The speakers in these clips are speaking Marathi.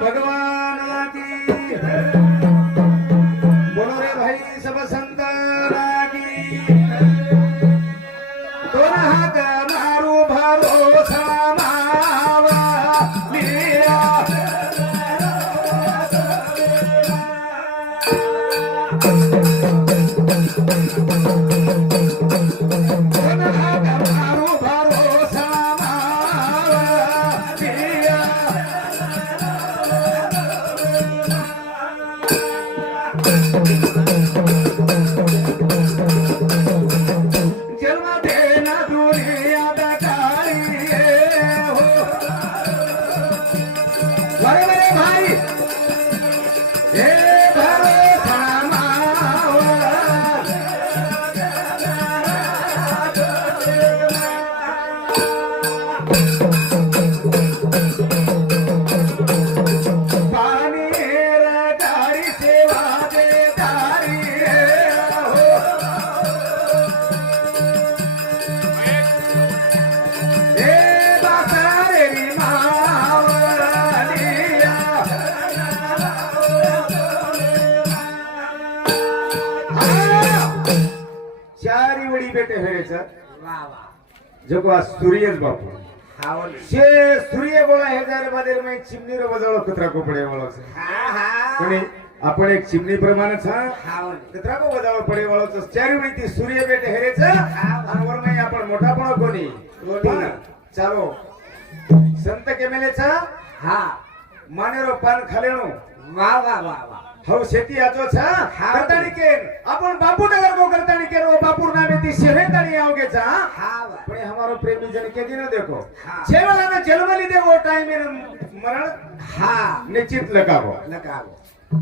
भगवान की बोलो रे भाई सब संताना की दोन हात मारू भरोसा मावा लिया दोन हात मारू भरोसा मावा लिया जन्म देना दुनिया बेकारी हो बड़े बड़े भाई हे भरोसा मावा पानी गाड़ी सेवा देदारी हो हे बासारेरी मावलिया चारी वडी बेटे हेरेचं वा वा जको आ सूर्यच बापू हावली शे सूर्य बोला हे जर मध्ये मी चिमणी रो बजावलो कुत्रा कोपडे वाळो हा हा कोणी आपण एक चिमणी प्रमाणच हा हावली कुत्रा को बजावलो पडे वाळो चारी वडी ती सूर्य बेटे हेरेचं आणि वर नाही आपण मोठा पण कोणी कोणी? चालो संत केमेलेचा हा मानेरो पान खालेणो वा वा वा वा हौ शेती आजो छा हा. करतानी केन आपण बापू नगर को करतानी केन वो बापू नामे ती शेवेतानी आओगे छा हा वा पण हमारो प्रेमी जन के दिन देखो हाँ। छेवाला ना जन्मली दे वो टाइम में मरण हा निश्चित लगावो लगावो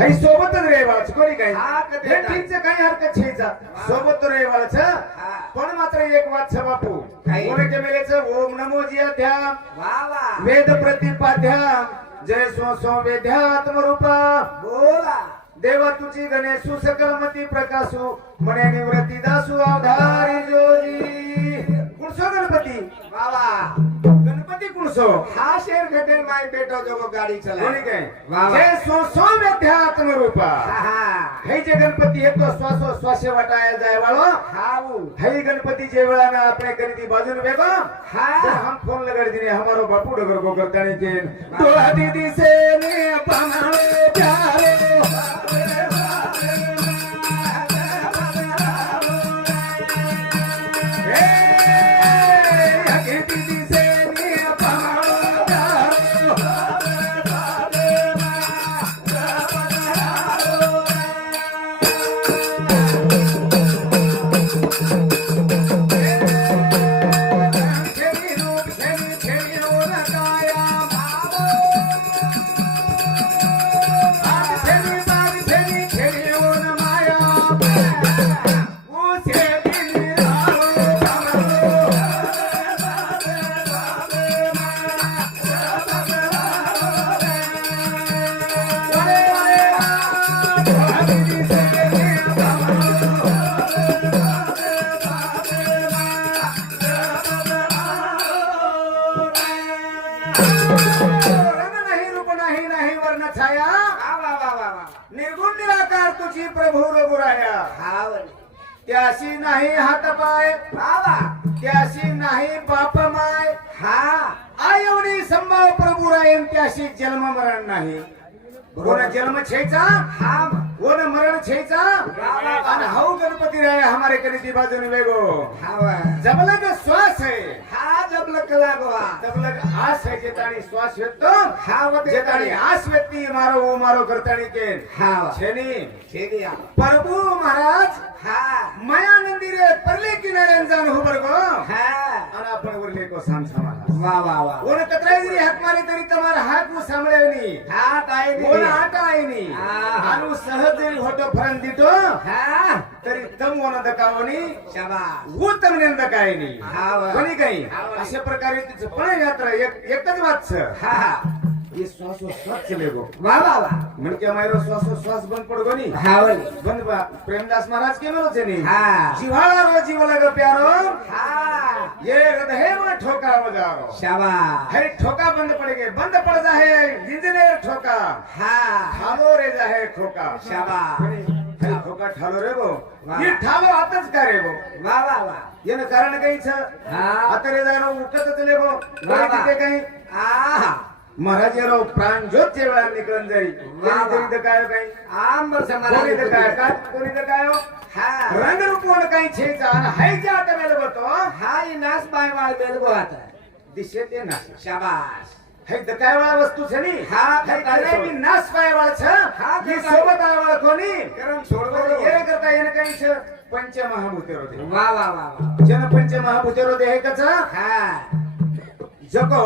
है सोबतच रेवाच कोणी काही हा, कधी हे नाही. ठीकच काही हरकत छेचा सोबत रेवाच हा. पण मात्र एक वाच बापू काही? कोणे के मेलेच ओम नमो जियाध्याम वा वा वेद प्रतिपाध्याम जय सो सो वेद्यात्म रूपा बोला देवा तुझी गणेशु सकलमती प्रकाशु म्हणे निवृत्ती दासु अवधारी जोजी कुणसो गणपती वा वा गणपती कुणसो हा शेर घटेल माय बेटो जो गाडी चला कोणी काय वा वा जय सो सो वेद्यात्म रूपा हा हा हे जे गणपती एक तो श्वासो श्वासे वाटाय जाय वाळो हाऊ हे गणपती जे वेळा ना अपने करीती बाजून वेगो हा जब हम फोन लगा दिने हमारो बापू डगर को करतानी के डोला दीदी से ने पमावे प्यारे दीदी से ने पमावे प्यारे छेड़ी रूप छेड़ी रूप लगाया बाग छेड़ी छेड़ी रूप माया उसे दिल आओ रंग नहीं रूप नहीं नहीं वर्ण छाया वा वा वा वा वा निर्गुण निराकार तुझी प्रभू रघुराया हावली त्याशी नाही हात पाय वा वा त्याशी नाही बाप माय हा आयवणी संभाव प्रभू रायन त्याशी जन्म मरण नाही कोण जन्म छेचा हा कोण मरण छेचा आणि हाऊ गणपती राय हमारे करीती बाजून वेगो हावा जबलग श्वास है हा जब लक लागवा जबलग आस है जेताणी श्वास येतो हाव जेताणी आस व्यक्ती मारो ओ मारो करताणी के हावा छेनी छेदिया प्रभु महाराज हा माया मंदिरे परले किनारे जान हो बरगो हा आणि आपण वरले को साम समाला वा वा वा कोण कतराई जरी हात मारी तरी તમારા હાથ હું સાંભળ્યો हा ताई कोण आटा आईनी आहा. आनु सहज जरी होतो फरन दिटो हा तरी तम ओन दकावणी शाबास वो तमने दकायनी हाव. कोणी काही हाव. अशा प्रकारे तिचं पण यात्रा एकच वाच हा ये श्वासोश्वास चलेगो वा वा वा म्हणजे मायरो श्वासोश्वास बंद पडगो नी हावली बंद बा प्रेमदास महाराज के मेरो छे नी हा जीवाला रो जीवाला ग प्यारो हा ये हृदय में ठोका बजारो शाबास है ठोका बंद पड़ गए बंद पड़ जाए इंजीनियर ठोका हा ठालो रे जाहे खोका शाबास हे खोका ठालो रे भो वा. ही ठालो आताच का रे भो वा वा वा येणं कारण काहीच हा आता रे जाणं उठतच ले भो वा. तिथे काही आ महाराज यारो प्राणज्योत वेळा निकळून जाईल वा. कोणी तर काय काही आंबर कोणी तर काय समाज कोणी तर काय हो हा रंग रूपवन काही छेचा आणि हायच्या आता मेल बतो हा ही नाच बाय वाळ बेलगो आता दिशे ते ना शाबास हाय तर काय वाळा वस्तू छ नी हा, हाय काय तरे मी नास पाय वाळ छ हा, ही काय? सोबत आहे वाळ कोणी करम सोडगो ये करता येणं काही छ पंचमहाभूते होते वा वा वा वा जन पंचमहाभूते होते हे कच हा जगो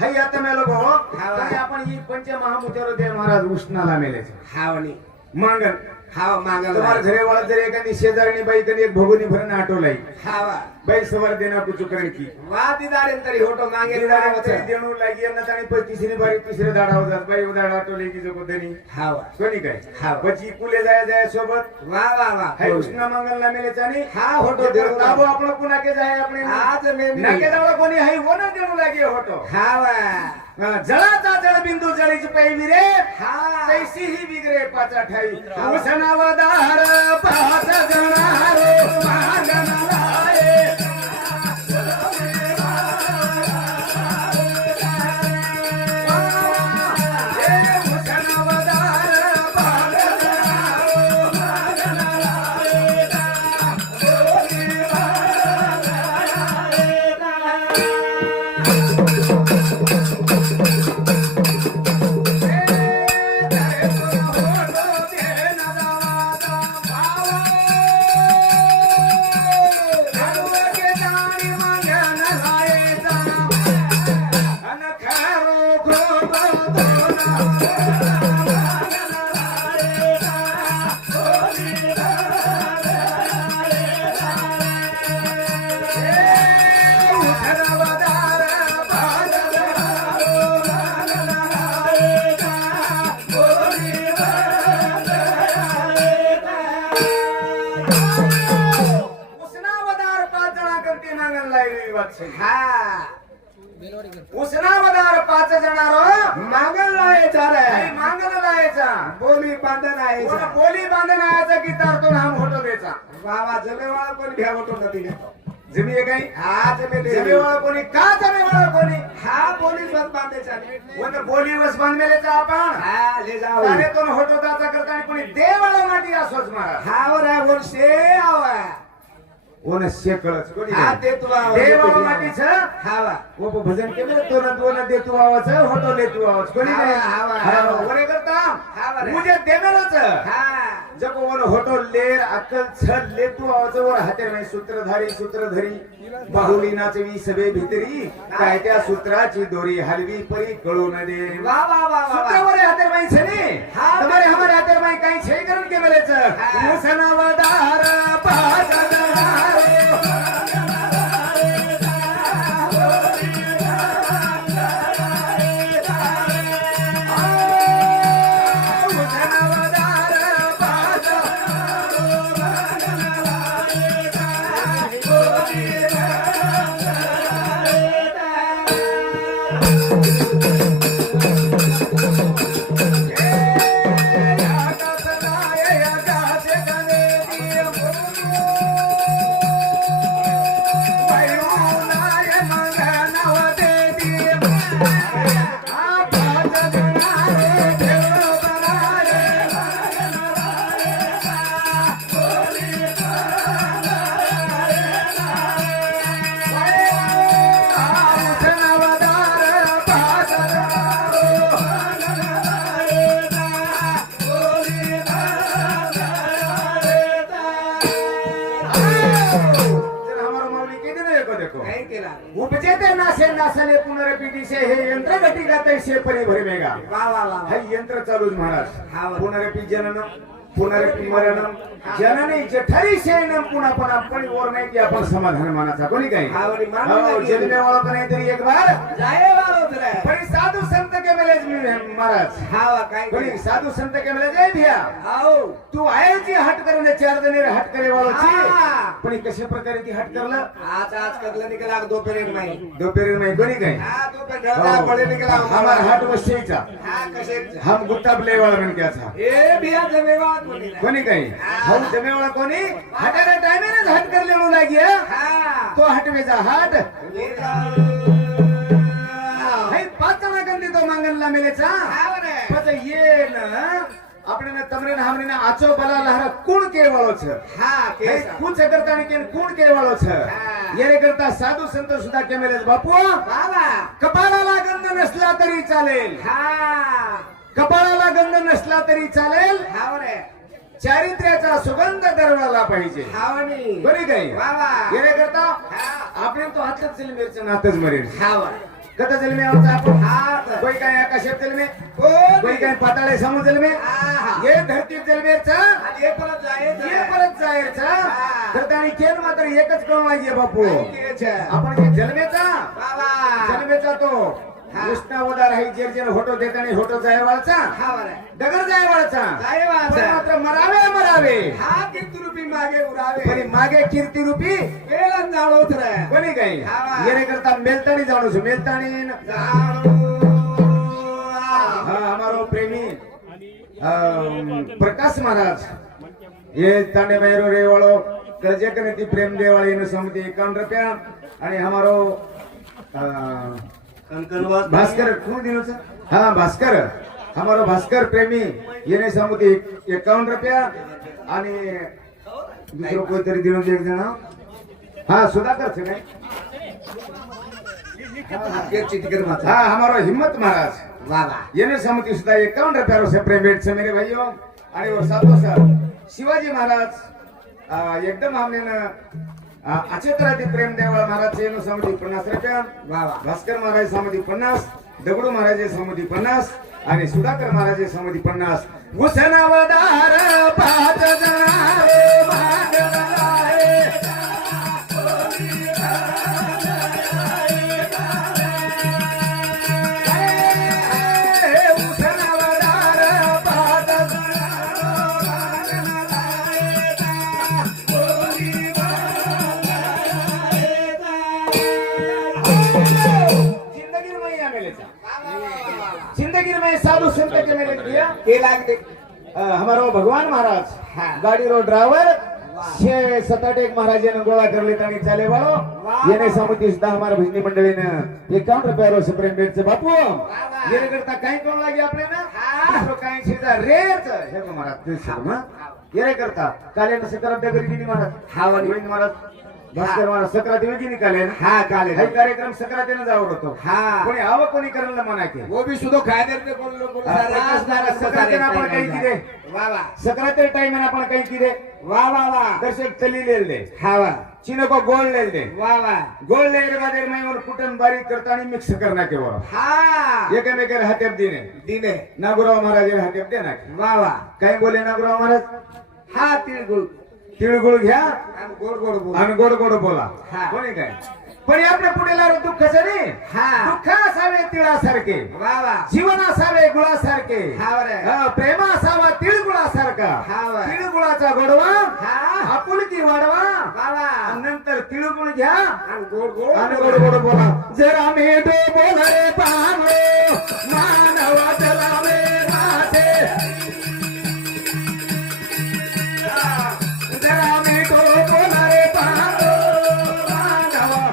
हाय आता मेलो गो हा. तरी आपण ही पंचमहाभूते होते महाराज उष्णाला मेले हावणी मांगन हाव मागल तुम्हाला घरे वाळत जर एखादी शेजारणी बाई कधी एक भगोनी भरून आठवलाई हावा बाई सवार देना कुछ करण की वा दिदारे तरी होटो मागे देणू लागी यांना आणि पण तिसरी बारी तिसरे दाडावर जात बाई उदाड आठवले की जो दनी हावा कोणी काय हा. પછી कुले जाय जाय सोबत वा वा वा हाय उष्णा मंगलला मेले चानी हा होटो देऊ ताबो आपण कुणा के जाय आपण आज मेनी नाके दावळ कोणी हाय होना देणू लागे होतो हावा जळाचा जळ बिंदू जळीची पैवी रे हा तैसी ही बिगरे पाचा ठाई उष्णा वदार पाच जणारो मागणला हा उष्णावदार पाच जणारो मागल लायचा रे मांगल लायचा बोली बांधन आहे कोण बोली बांधण आयाचा की तारतो नाम होतो द्यायचा बाबा जमेवाळा कोणी घ्या होतो नदी घेतो जमी आहे काही हा जमेले जमीवाळा कोणी का जमीवाळा कोणी हा पोलीस बस बांधायचा कोण बोली वस बांधलेचा आपण हा ले जाऊ अरे तो होतो दाचा करता आणि कोणी देवाला माटी असोच महाराज हा वर आहे वर्षे आवा ओन शेकळच कोणी हा ते तू आवा देवाला माटीच हावा वो भजन केले तो ना दोन देतू आवाज होतो लेतू आवाज कोणी हावा, नाही हावा, हा, हावा. वरे करता हावा रे. मुझे देवेलच हा जब वन होतो लेर अक्कल छल लेतू आवाज वर हाते नाही सूत्रधारी बाहुली नाचवी सभे भितरी काय त्या सूत्राची दोरी हलवी परी कळू न दे वा वा वा वा सूत्रावरे हाते माई छने हा. तुम्हारे हमारे हाते माई काही छे करून के मेलेच हा. मुसनावदार पाददार काय केला उपजे ते नाशे नासले पुनरपीटी से हे यंत्र घटी गाते शे परी भरमेगा वा वा वा हे यंत्र चालूच महाराज हा. पुनरपी जनन पुनरपि मरणम जननी जठरी शयनम पुन्हा पुन्हा पण और नाही की आपण समाधान मानाचा कोणी काही हा, वरी मानू नाही. जन्मे वाला का नाही तरी एक बार जाए वालो उतरे पण साधू संत के मिले महाराज हावा काय कोणी साधू संत के मिले जय भिया आओ तू आयची हट करणे चार जणी हट करे वाला हा. पण कशा प्रकारे ती हट करलं आज करला निकला दोपहर में दोपहर में कोणी काही हाँ दोपहर ढलता पड़े निकला हमार हाट वशेचा हाँ कसे हम गुट्टा प्ले वाला मन क्या था ए बिया जमेवात बोली कोणी काही हम जमे वाला कोणी हटायला टाइमेनेच हट करले म्हणून लागिया हाँ तो हटवेचा हट ये हे पाच जण गंदी तो मांगनला मेलेचा हावरे पच ये न આપણે ને તમને ને हमने આચો બલા લહરા કોણ કહેવાળો છે हाँ હે कैसा કુછ કરતા ને કેન કોણ કહેવાળો છે હા. યારે કરતા સાધુ સંતો સુધા કે મેલે બાપુ बाबा કપાળાला ગંધ નસલા તરી ચાલેલ हाँ कपाळाला गंध नसला तरी चालेल हावरे चारित्र्याचा सुगंध दरवळला पाहिजे हावनी बरी काही बाबा येणे करता हाँ आपण तो हातच जलमेरचं नातच मरेल हावर कथा जलमे आमचा आपण हाँ कोई काय आकाशात जलमे कोण कोई काय पाताळे समोर जलमे आहा. ये धरती जलमेरचा आणि हे परत जायचं ये परत जायचा हा. तर आणि केन मात्र एकच कळून लागे बापू तेच आहे. आपण जे जलमेचा बाबा जलमेचा तो हा. कृष्णा उदार आहे जेर जेर होटो देतानी होटो जायवाळचा हावरे डगर जायवाळचा जायवाळचा. पण मात्र मरावे मरावे हा किती रुपये मागे उरावे पण मागे कीर्ती रूपी पेला जाणो उतरे कोणी काही हा. येणे करता मेलताणी जाणू છું मेलताणी जाणो હા અમારો પ્રેમી પ્રકાશ મહારાજ એ તાંડે મહેરો રેવાળો કરજે કને તી પ્રેમ દેવાળી નો સમિતિ 51 રૂપિયા અને અમારો ભાસ્કર કોણ દિનો છે હા ભાસ્કર અમારો ભાસ્કર પ્રેમી એને સમિતિ 51 રૂપિયા અને બીજો કોઈ તરી દિનો એક જણા હા સુધાકર છે કઈ હા અમારો હિંમત મહારાજ बाबा येणे समिती सुद्धा 51 रुपयावर से प्रेमेट से मेरे भाइयों आणि और साथो साथ शिवाजी महाराज एकदम हमने अचेतराती प्रेम देवा महाराज येणो समिती 50 रुपया बाबा भास्कर महाराज समिती 50 दगडू महाराज समिती 50 आणि सुधाकर महाराज समिती 50 घुसनावदार पाच जणारे मागणारे जिंदगी में साधु संत के मैंने किया के लागते हमारो भगवान महाराज हाँ. गाड़ी रो ड्राइवर 6-7-8 महाराजे ने गोळा करले ताणी चाले वाळो वाह. येणे समिती सुद्धा हमारा भजनी मंडळी ने 51 रुपयारो से प्रेम भेट से बापू वाह. येणे करता काही कोण लागे आपले ना हाँ. दुसरो काही छेजा रेच हे को महाराज ते शर्मा येणे करता काले ने सकरात डगरी गिनी महाराज हाँ, वाली. गोविंद महाराज भास्कर महाराज सकरात वेगी निकाले ना हाँ काले काही कार्यक्रम सकरातीने जावड होतो हाँ कोणी आव कोणी करायला मना के वो भी सुधो खाय देते कोण लोक प्रकाश महाराज सकरातीने आपण काही किदे वावा सकराती टाइम में आपण काही किदे वा वा वा दर्शक तली लेल दे हावा चिनो को गोल लेल दे वा वा गोल लेर बादर में और कुटन बारीक करता आणि मिक्स करना के वर हा एकमेकर हातेब दिने दिने नागुराव महाराज हातेब दे ना वा वा काय बोले नागुराव महाराज हा तिळगुळ तिळगुळ घ्या आणि गोड गोड बोल आणि गोड गोड बोला हा. कोणी काय पण आपल्या पुढेला दुःख सरी हा दुःख असावे तिळासारखे वा वा जीवन असावे गुळासारखे हा बरं. प्रेम असावा तिळगुळासारखा हा बरं. तिळगुळाचा गोडवा हा आपुलकी वाढवा वा वा आणि नंतर तिळगुळ घ्या आणि गोड गोड आणि गोड गोड बोला जरा मी बोलरे पाहलो मानवा चला मे राहते जरा मी बोलरे पाहलो मानवा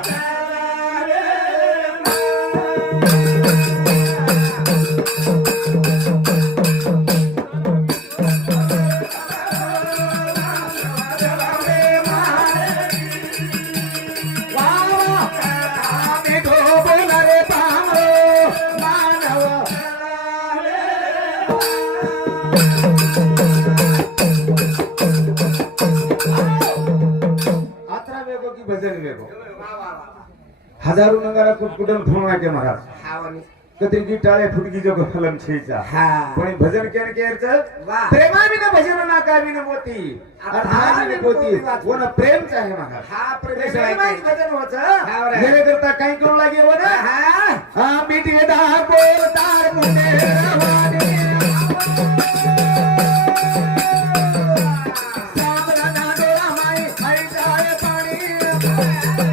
हजारो नगारा कुटकुटन फोन के महाराज हावानी कतरी की टाळे फुटकी जो कलम छेचा हा कोणी भजन केन केरचं वाह. प्रेमाविन भजन नाकाविन मोती अर्थाविन पोती कोण प्रेमच आहे मागा हा प्रदेश प्रेमाच भजन हा, होचं बरं. गेले करता काही करू लागे हो ना हा हा मिठीदार बोलतार मुंडे रवाने साबरा नाडोळा माई आई जाय पाणी